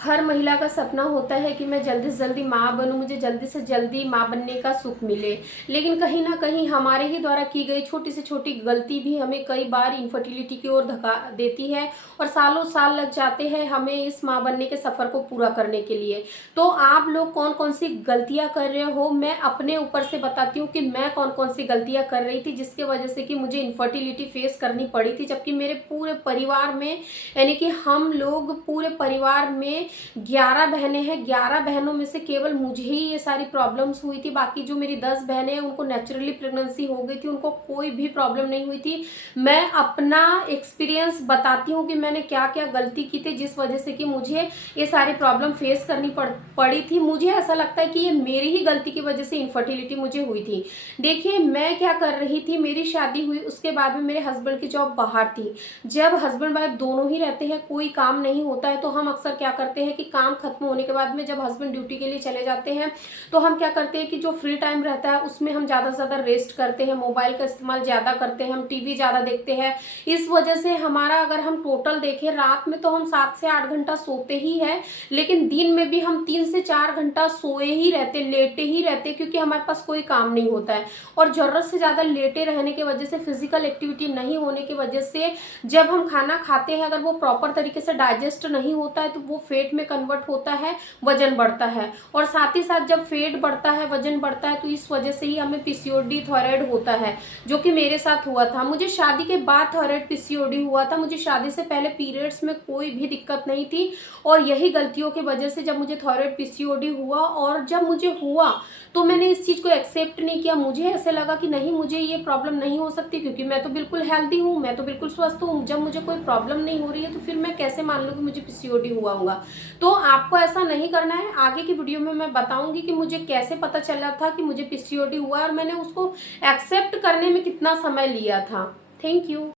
हर महिला का सपना होता है कि मैं जल्दी से जल्दी माँ बनूं, मुझे जल्दी से जल्दी माँ बनने का सुख मिले। लेकिन कहीं ना कहीं हमारे ही द्वारा की गई छोटी से छोटी गलती भी हमें कई बार इनफर्टिलिटी की ओर धक्का देती है और सालों साल लग जाते हैं हमें इस माँ बनने के सफ़र को पूरा करने के लिए। तो आप लोग कौन कौन सी गलतियाँ कर रहे हो, मैं अपने ऊपर से बताती हूँ कि मैं कौन कौन सी गलतियाँ कर रही थी जिसके वजह से कि मुझे इनफर्टिलिटी फेस करनी पड़ी थी, जबकि मेरे पूरे परिवार में, यानी कि हम लोग पूरे परिवार में 11 बहनें हैं। 11 बहनों में से केवल मुझे ही ये सारी प्रॉब्लम्स हुई थी। बाकी जो मेरी 10 बहनें हैं उनको नेचुरली प्रेगनेंसी हो गई थी, उनको कोई भी प्रॉब्लम नहीं हुई थी। मैं अपना एक्सपीरियंस बताती हूँ कि मैंने क्या क्या गलती की थी जिस वजह से कि मुझे ये सारी प्रॉब्लम फेस करनी पड़ी थी। मुझे ऐसा लगता है कि ये मेरी ही गलती की वजह से इनफर्टिलिटी मुझे हुई थी। देखिए मैं क्या कर रही थी, मेरी शादी हुई उसके बाद में मेरे हस्बैंड की जॉब बाहर थी। जब हस्बैंड वाइफ दोनों ही रहते हैं, कोई काम नहीं होता है, तो हम अक्सर क्या करते हैं कि काम खत्म होने के बाद में जब हस्बैंड ड्यूटी के लिए चले जाते हैं तो हम क्या करते हैं कि जो फ्री टाइम रहता है उसमें हम ज़्यादा से ज़्यादा रेस्ट करते हैं, मोबाइल का इस्तेमाल ज़्यादा करते हैं, हम टीवी ज़्यादा देखते हैं। इस वजह से हमारा अगर हम टोटल देखें, रात में तो हम 7 से 8 घंटा सोते ही हैं, लेकिन दिन में भी हम 3 से 4 घंटा सोए ही रहते, लेटे ही रहते, क्योंकि हमारे पास कोई काम नहीं होता है। और ज़रूरत से ज़्यादा लेटे रहने की वजह से, फिजिकल एक्टिविटी नहीं होने की वजह से, जब हम खाना खाते हैं अगर वो प्रॉपर तरीके से डाइजेस्ट नहीं होता है तो वो फैट में कन्वर्ट होता है, वजन बढ़ता है। और साथ ही साथ जब फैट बढ़ता है, वजन बढ़ता है, तो इस वजह से ही हमें पीसीओडी, थायराइड होता है, जो कि मेरे साथ हुआ था। मुझे शादी के बाद थायराइड पीसीओडी हुआ था, मुझे शादी से पहले पीरियड्स में कोई भी दिक्कत नहीं थी। और यही गलतियों की वजह से जब मुझे थायराइड पीसीओडी हुआ, और जब मुझे हुआ तो मैंने इस चीज़ को एक्सेप्ट नहीं किया। मुझे ऐसे लगा कि नहीं, मुझे ये प्रॉब्लम नहीं हो सकती क्योंकि मैं तो बिल्कुल हेल्दी हूँ, मैं तो बिल्कुल स्वस्थ हूँ। जब मुझे कोई प्रॉब्लम नहीं हो रही है तो फिर मैं कैसे मान लूँ कि मुझे पीसीओडी हुआ होगा। तो आपको ऐसा नहीं करना है। आगे की वीडियो में मैं बताऊंगी कि मुझे कैसे पता चला था कि मुझे पीसीओडी हुआ और मैंने उसको एक्सेप्ट करने में कितना समय लिया था। Thank you.